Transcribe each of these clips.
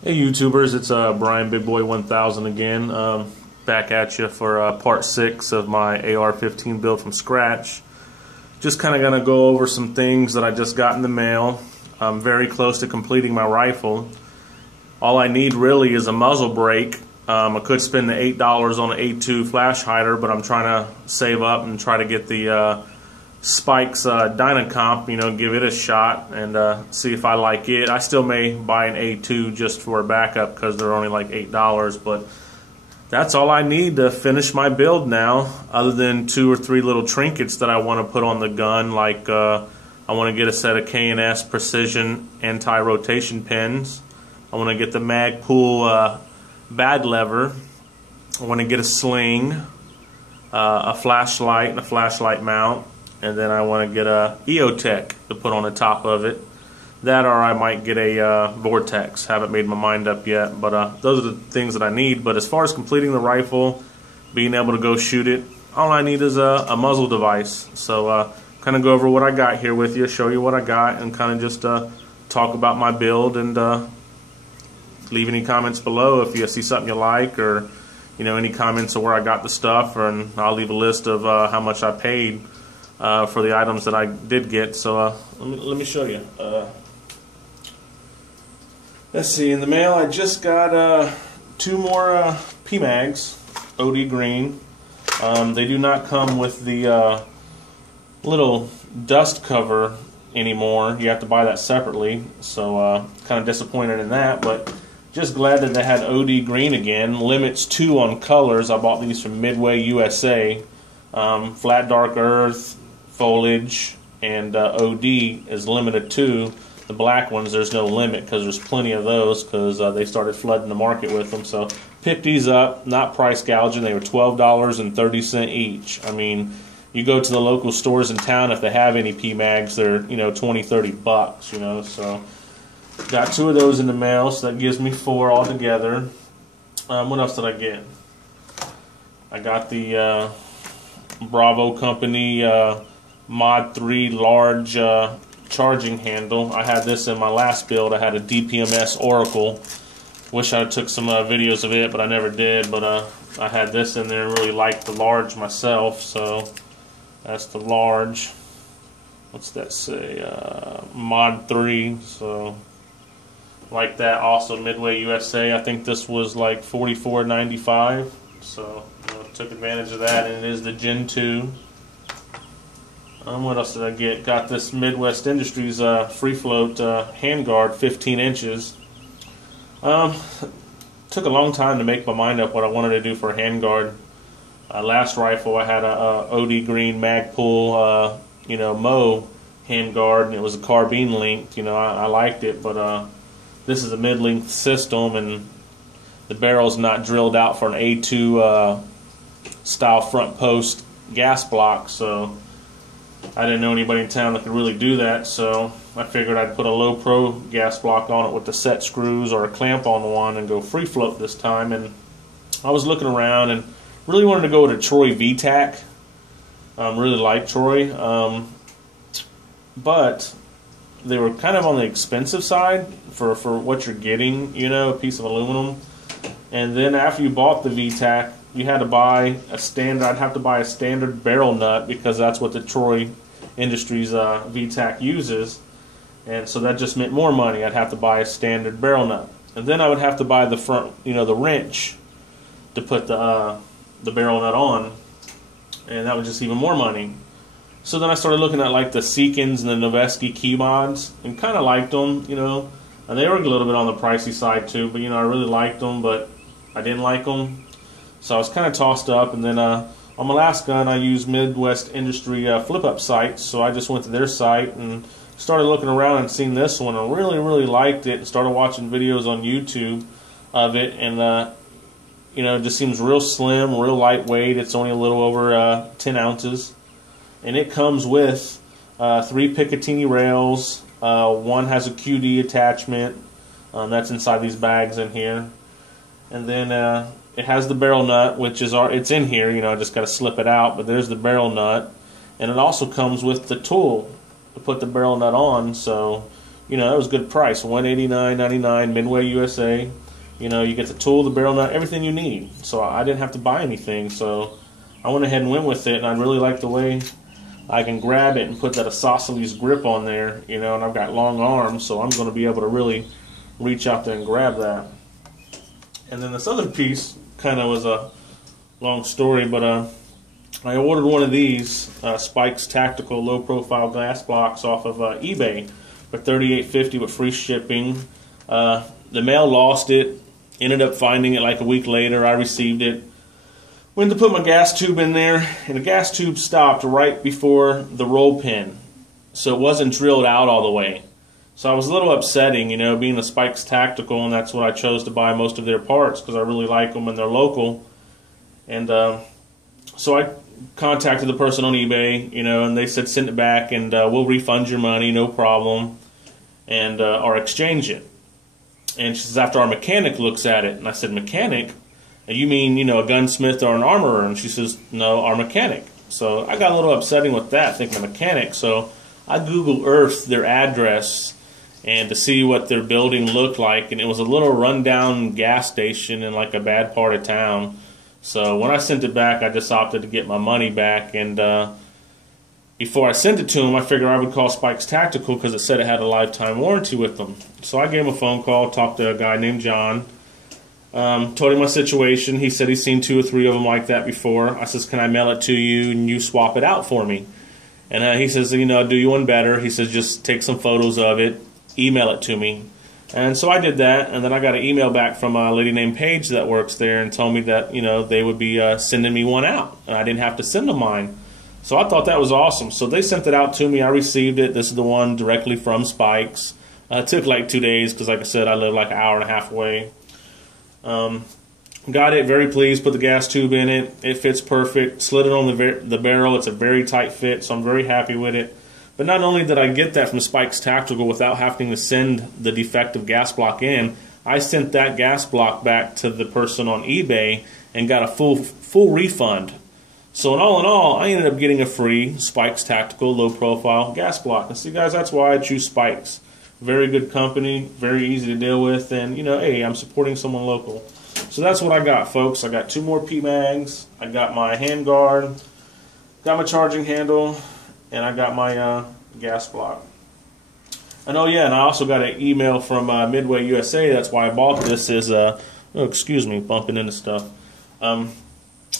Hey YouTubers, it's Brian Big Boy 1000 again, back at you for part 6 of my AR-15 build from scratch. Just kind of going to go over some things that I just got in the mail. I'm very close to completing my rifle. All I need really is a muzzle brake. I could spend the $8 on an A2 flash hider, but I'm trying to save up and try to get the Spikes Dynacomp, give it a shot and see if I like it. I still may buy an A2 just for a backup because they're only like $8, but that's all I need to finish my build now, other than 2 or 3 little trinkets that I want to put on the gun, like I want to get a set of K&S precision anti-rotation pins. I want to get the Magpul bad lever. I want to get a sling, a flashlight and a flashlight mount. And then I want to get a EOTech to put on the top of it. That, or I might get a Vortex. Haven't made my mind up yet, but those are the things that I need. But as far as completing the rifle, being able to go shoot it, all I need is a muzzle device. So kind of go over what I got here with you, show you what I got, and kind of just talk about my build, and leave any comments below if you see something you like, or any comments of where I got the stuff, and I'll leave a list of how much I paid for the items that I did get. So let me show you. Let's see, in the mail I just got 2 more pmags, OD Green. They do not come with the little dust cover anymore. You have to buy that separately, so kind of disappointed in that, but just glad that they had OD Green again. Limits 2 on colors. I bought these from Midway USA. Flat dark earth, foliage, and OD is limited to. The black ones, there's no limit because there's plenty of those, because they started flooding the market with them. So picked these up, not price gouging. They were $12.30 each. I mean, you go to the local stores in town, if they have any PMags, they're $20-30 bucks. So got 2 of those in the mail, so that gives me 4 altogether. What else did I get? I got the Bravo Company Mod 3 large charging handle. I had this in my last build. I had a DPMS Oracle. Wish I took some videos of it, but I never did. But I had this in there and really liked the large myself. So that's the large. What's that say? Mod 3. So like that. Also Midway USA. I think this was like $44.95. So took advantage of that, and it is the Gen 2. What else did I get? Got this Midwest Industries free float handguard, 15 inches. Took a long time to make my mind up what I wanted to do for a handguard. Last rifle I had a OD Green Magpul Moe handguard, and it was a carbine linked. I liked it, but this is a mid-length system, and the barrel's not drilled out for an A2 style front post gas block, so I didn't know anybody in town that could really do that, so I figured I'd put a low pro gas block on it with the set screws or a clamp on one and go free float this time. And I was looking around and really wanted to go with a Troy VTAC. Really like Troy, but they were kind of on the expensive side for what you're getting, a piece of aluminum. And then after you bought the VTAC, you had to buy a standard. I'd have to buy a standard barrel nut, because that's what the Troy Industries VTAC uses, and so that just meant more money. I'd have to buy a standard barrel nut, and then I would have to buy the front, the wrench to put the barrel nut on, and that was just even more money. So then I started looking at like the Seekins and the Noveske key mods, and kind of liked them, and they were a little bit on the pricey side too. But I really liked them, but I didn't like them. So I was kind of tossed up, and then on my last gun I used Midwest Industry flip-up sights, so I just went to their site and started looking around and seen this one. I really liked it, and started watching videos on YouTube of it, and it just seems real slim, real lightweight. It's only a little over 10 ounces, and it comes with 3 Picatinny rails. 1 has a QD attachment, that's inside these bags in here, and then it has the barrel nut, which is it's in here. I just got to slip it out, but there's the barrel nut, and it also comes with the tool to put the barrel nut on. So you know, that was a good price, $189.99, Midway USA. You know, you get the tool, the barrel nut, everything you need. So I didn't have to buy anything, so I went ahead and went with it, and I really like the way I can grab it and put that isosceles grip on there, you know, and I've got long arms, so I'm going to be able to really reach out there and grab that. And then this other piece kind of was a long story, but I ordered one of these Spikes Tactical low profile glass blocks off of eBay for $38.50 with free shipping. The mail lost it, ended up finding it like a week later. I received it, went to put my gas tube in there, and the gas tube stopped right before the roll pin, so it wasn't drilled out all the way. So I was a little upsetting, you know, being a Spikes Tactical, and that's what I chose to buy most of their parts because I really like them and they're local. And so I contacted the person on eBay, you know, and they said send it back and we'll refund your money, no problem, and or exchange it. And she says after our mechanic looks at it, and I said, mechanic? You mean, you know, a gunsmith or an armorer? And she says, no, our mechanic. So I got a little upsetting with that, thinking mechanic. So I Google Earthed their address and to see what their building looked like, and it was a little rundown gas station in like a bad part of town. So when I sent it back, I just opted to get my money back, and before I sent it to them, I figured I would call Spikes Tactical because it said it had a lifetime warranty with them. So I gave him a phone call, talked to a guy named John, told him my situation. He said he's seen 2 or 3 of them like that before. I says, can I mail it to you and you swap it out for me? And he says, you know, I'll do you one better. He says, just take some photos of it, email it to me. And so I did that, and then I got an email back from a lady named Paige that works there and told me that, you know, they would be sending me one out, and I didn't have to send them mine. So I thought that was awesome. So they sent it out to me. I received it. This is the one directly from Spikes. It took like 2 days because, like I said, I live like an hour and a half away. Got it, very pleased, put the gas tube in it. It fits perfect. Slid it on the barrel. It's a very tight fit, so I'm very happy with it. But not only did I get that from Spikes Tactical without having to send the defective gas block in, I sent that gas block back to the person on eBay and got a full refund. So in all, I ended up getting a free Spikes Tactical low profile gas block. And see, guys, that's why I choose Spikes. Very good company, very easy to deal with, and you know, hey, I'm supporting someone local. So that's what I got, folks. I got 2 more pmags. I got my hand guard, got my charging handle, and I got my gas block. And oh yeah, and I also got an email from Midway USA. That's why I bought this. Is oh, excuse me, bumping into stuff.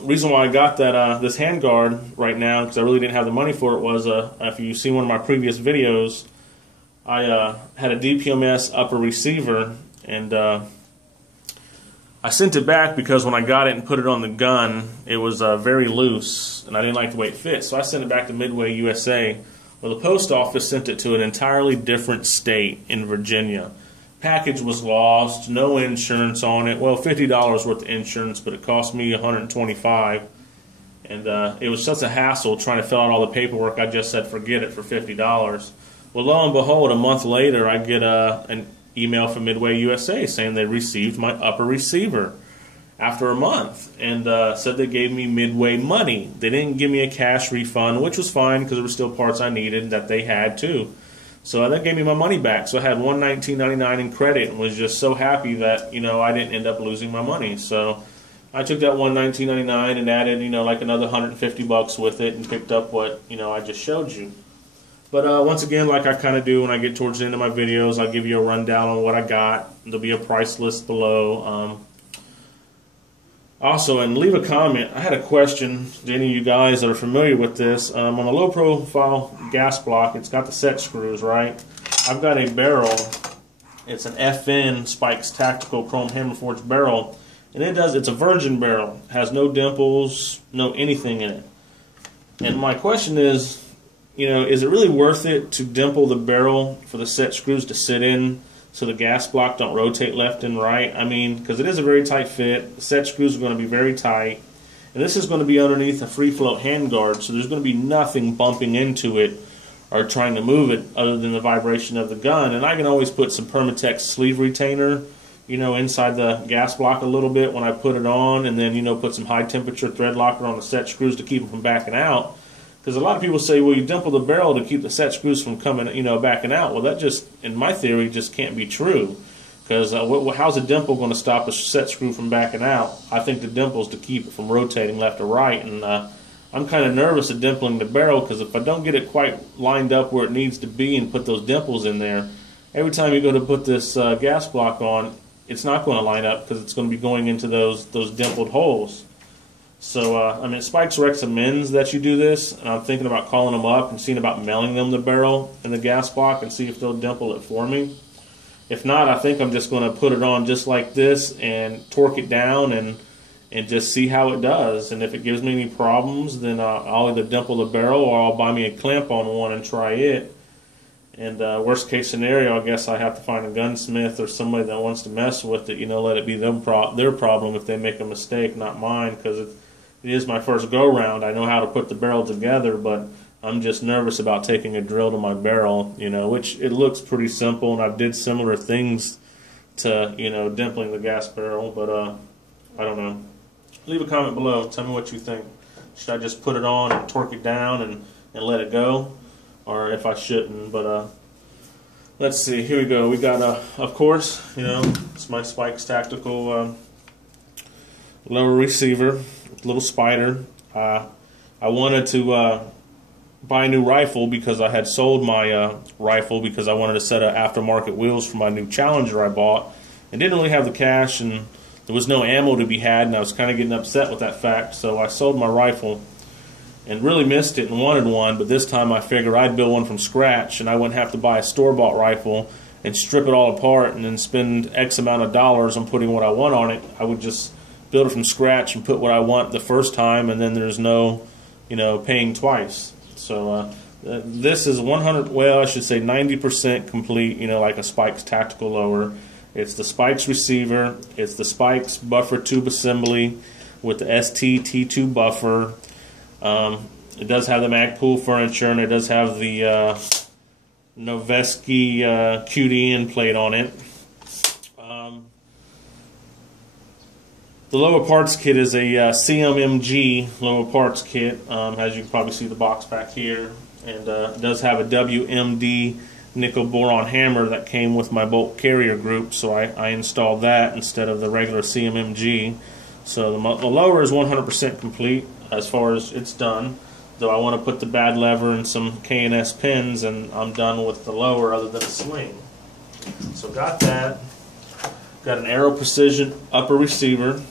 Reason why I got that this hand guard right now, because I really didn't have the money for it, was if you see one of my previous videos, I had a DPMS upper receiver, and I sent it back because when I got it and put it on the gun, it was very loose, and I didn't like the way it fit. So I sent it back to Midway USA. Well, the post office sent it to an entirely different state in Virginia. Package was lost, no insurance on it. Well, $50 worth of insurance, but it cost me $125. And it was such a hassle trying to fill out all the paperwork, I just said forget it for $50. Well, lo and behold, a month later, I get an email from Midway USA saying they received my upper receiver after a month, and said they gave me Midway money. They didn't give me a cash refund, which was fine because there were still parts I needed that they had too. So that gave me my money back. So I had $119.99 in credit and was just so happy that, you know, I didn't end up losing my money. So I took that $119.99 and added, you know, like another $150 with it and picked up what, you know, I just showed you. But once again, like I kind of do when I get towards the end of my videos, I'll give you a rundown on what I got. There'll be a price list below. Also, and leave a comment. I had a question to any of you guys that are familiar with this. On the low profile gas block, it's got the set screws, right? I've got a barrel. It's an FN Spikes Tactical Chrome Hammer Forged barrel. And it's a virgin barrel. It has no dimples, no anything in it. And my question is, you know, is it really worth it to dimple the barrel for the set screws to sit in so the gas block don't rotate left and right? I mean, because it is a very tight fit. The set screws are going to be very tight. And this is going to be underneath a free float hand guard, so there's going to be nothing bumping into it or trying to move it other than the vibration of the gun. And I can always put some Permatex sleeve retainer, you know, inside the gas block a little bit when I put it on, and then, you know, put some high temperature thread locker on the set screws to keep them from backing out. Because a lot of people say, well, you dimple the barrel to keep the set screws from coming, backing out. Well, that just, in my theory, just can't be true. Because how's a dimple going to stop a set screw from backing out? I think the dimple's to keep it from rotating left or right. And I'm kind of nervous of dimpling the barrel, because if I don't get it quite lined up where it needs to be and put those dimples in there, every time you go to put this gas block on, it's not going to line up, because it's going to be going into those dimpled holes. So, Spikes recommends that you do this, and I'm thinking about calling them up and seeing about mailing them the barrel and the gas block and see if they'll dimple it for me. If not, I think I'm just going to put it on just like this and torque it down and just see how it does. And if it gives me any problems, then I'll either dimple the barrel or I'll buy me a clamp-on one and try it. And worst case scenario, I guess I have to find a gunsmith or somebody that wants to mess with it. Let it be their problem if they make a mistake, not mine, because it is my first go-round. I know how to put the barrel together, but I'm just nervous about taking a drill to my barrel, which it looks pretty simple, and I did similar things to, dimpling the gas barrel, but I don't know. Leave a comment below. Tell me what you think. Should I just put it on and torque it down and let it go? Or if I shouldn't? But let's see. Here we go. We got, of course, it's my Spikes Tactical lower receiver, little spider. I wanted to buy a new rifle because I had sold my rifle because I wanted a set of aftermarket wheels for my new Challenger I bought, and didn't really have the cash, and there was no ammo to be had, and I was kind of getting upset with that fact. So I sold my rifle and really missed it and wanted one, but this time I figured I'd build one from scratch, and I wouldn't have to buy a store-bought rifle and strip it all apart and then spend X amount of dollars on putting what I want on it. I would just build it from scratch and put what I want the first time, and then there's no, paying twice. So this is 90% complete, like a Spikes Tactical lower. It's the Spikes receiver, it's the Spikes buffer tube assembly with the ST-T2 buffer. It does have the Magpul furniture, and it does have the Noveski QDN plate on it. The lower parts kit is a CMMG lower parts kit, as you can probably see the box back here, and it does have a WMD nickel boron hammer that came with my bolt carrier group, so I installed that instead of the regular CMMG. So the lower is 100% complete as far as it's done, though I want to put the bad lever and some K&S pins, and I'm done with the lower other than a swing. So got that. Got an Aero Precision upper receiver.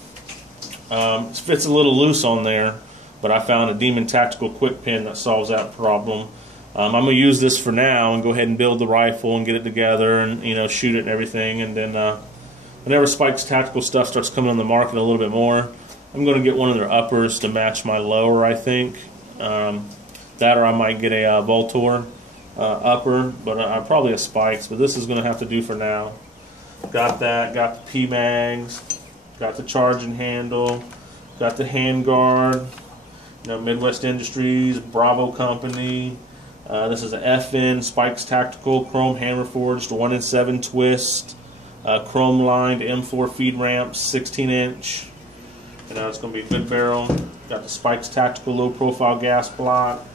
It fits a little loose on there, but I found a Demon Tactical quick pin that solves that problem. I'm going to use this for now and go ahead and build the rifle and get it together and shoot it and everything, and then whenever Spikes Tactical stuff starts coming on the market a little bit more, I'm going to get one of their uppers to match my lower, I think. That, or I might get a Voltor upper, but probably a Spikes, but this is going to have to do for now. Got that, got the pmags, got the charging handle, got the hand guard, Midwest Industries, Bravo Company. This is an FN Spikes Tactical Chrome Hammer Forged 1-in-7 twist, chrome lined M4 feed ramp, 16-inch. It's going to be a good barrel. Got the Spikes Tactical low profile gas block.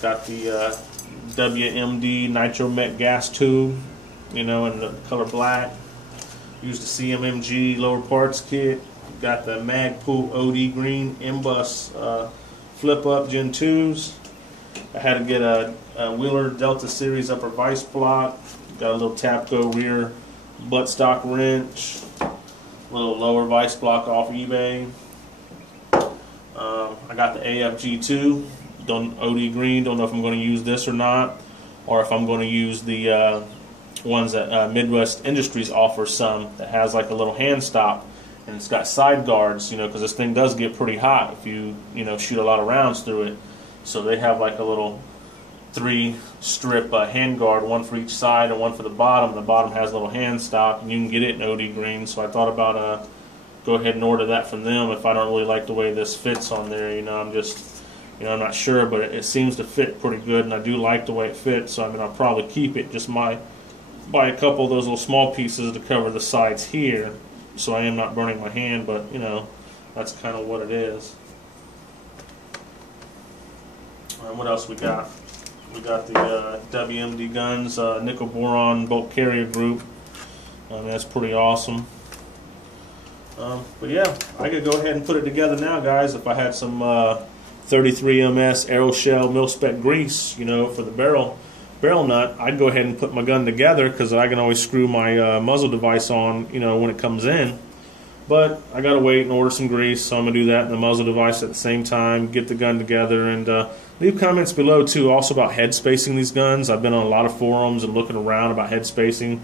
Got the WMD Nitro Met gas tube, in the color black. Used the CMMG lower parts kit. Got the Magpul OD Green M-Bus flip up Gen 2s. I had to get a Wheeler Delta Series upper vise block. Got a little Tapco rear buttstock wrench. Little lower vise block off eBay. I got the AFG2 OD Green. Don't know if I'm going to use this or not, or if I'm going to use the ones that Midwest Industries offers some that has like a little hand stop, and it's got side guards, because this thing does get pretty hot if you shoot a lot of rounds through it. So they have like a little 3-strip hand guard, one for each side and one for the bottom. The bottom has a little hand stop, and you can get it in OD Green. So I thought about go ahead and order that from them if I don't really like the way this fits on there. I'm just, I'm not sure, but it seems to fit pretty good, and I do like the way it fits. So I'll probably keep it. Just buy a couple of those little small pieces to cover the sides here, so I am not burning my hand. But that's kind of what it is. What else we got? We got the WMD GUNS nickel boron bolt carrier group. That's pretty awesome. But yeah, I could go ahead and put it together now, guys. If I had some 33MS Aero shell mil-spec grease, you know, for the barrel nut, I'd go ahead and put my gun together, because I can always screw my muzzle device on, you know, when it comes in. But I gotta wait and order some grease, so I'm gonna do that in the muzzle device at the same time, get the gun together, and leave comments below too, also about head spacing these guns. I've been on a lot of forums and looking around about head spacing.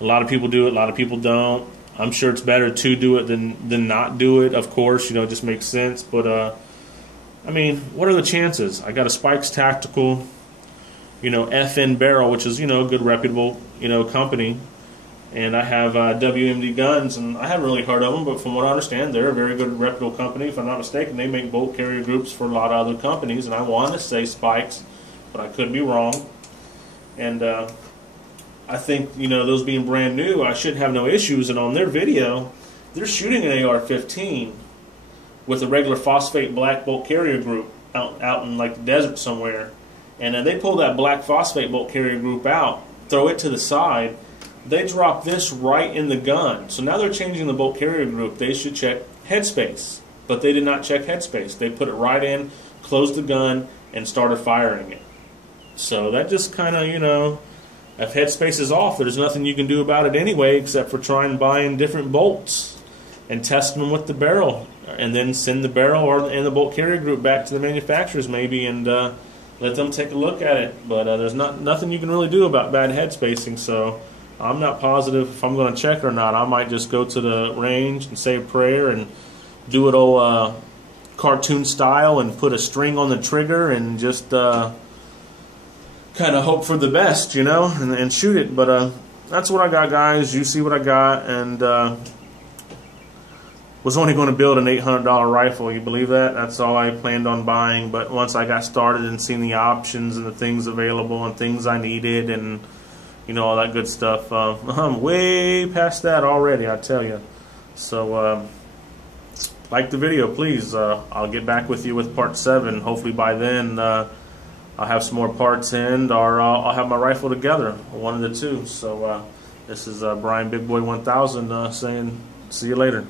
A lot of people do it, a lot of people don't. I'm sure it's better to do it than not do it, of course, you know, it just makes sense. But I mean, what are the chances? I got a Spikes Tactical, you know, FN barrel, which is, you know, a good reputable, you know, company. And I have WMD GUNS, and I haven't really heard of them, but from what I understand, they're a very good reputable company. If I'm not mistaken, they make bolt carrier groups for a lot of other companies, and I want to say Spikes, but I could be wrong. And I think, you know, those being brand new, I should have no issues. And on their video, they're shooting an AR-15 with a regular phosphate black bolt carrier group out in like the desert somewhere. And they pull that black phosphate bolt carrier group out, throw it to the side. They drop this right in the gun. So now they're changing the bolt carrier group. They should check headspace, but they did not check headspace. They put it right in, closed the gun, and started firing it. So that just kind of, you know, if headspace is off, there's nothing you can do about it anyway, except for try and buy in different bolts and test them with the barrel, and then send the barrel and the bolt carrier group back to the manufacturers maybe, and let them take a look at it. But there's nothing you can really do about bad head spacing. So I'm not positive if I'm going to check or not. I might just go to the range and say a prayer and do it all cartoon style and put a string on the trigger and just kind of hope for the best, you know, and shoot it. But that's what I got, guys. You see what I got, and was only going to build an $800 rifle. You believe that? That's all I planned on buying. But once I got started and seen the options and the things available and things I needed and, you know, all that good stuff, I'm way past that already, I tell you. So like the video, please. I'll get back with you with part 7. Hopefully by then I'll have some more parts in, or I'll have my rifle together, one of the two. So this is Brian Big Boy 1000 saying see you later.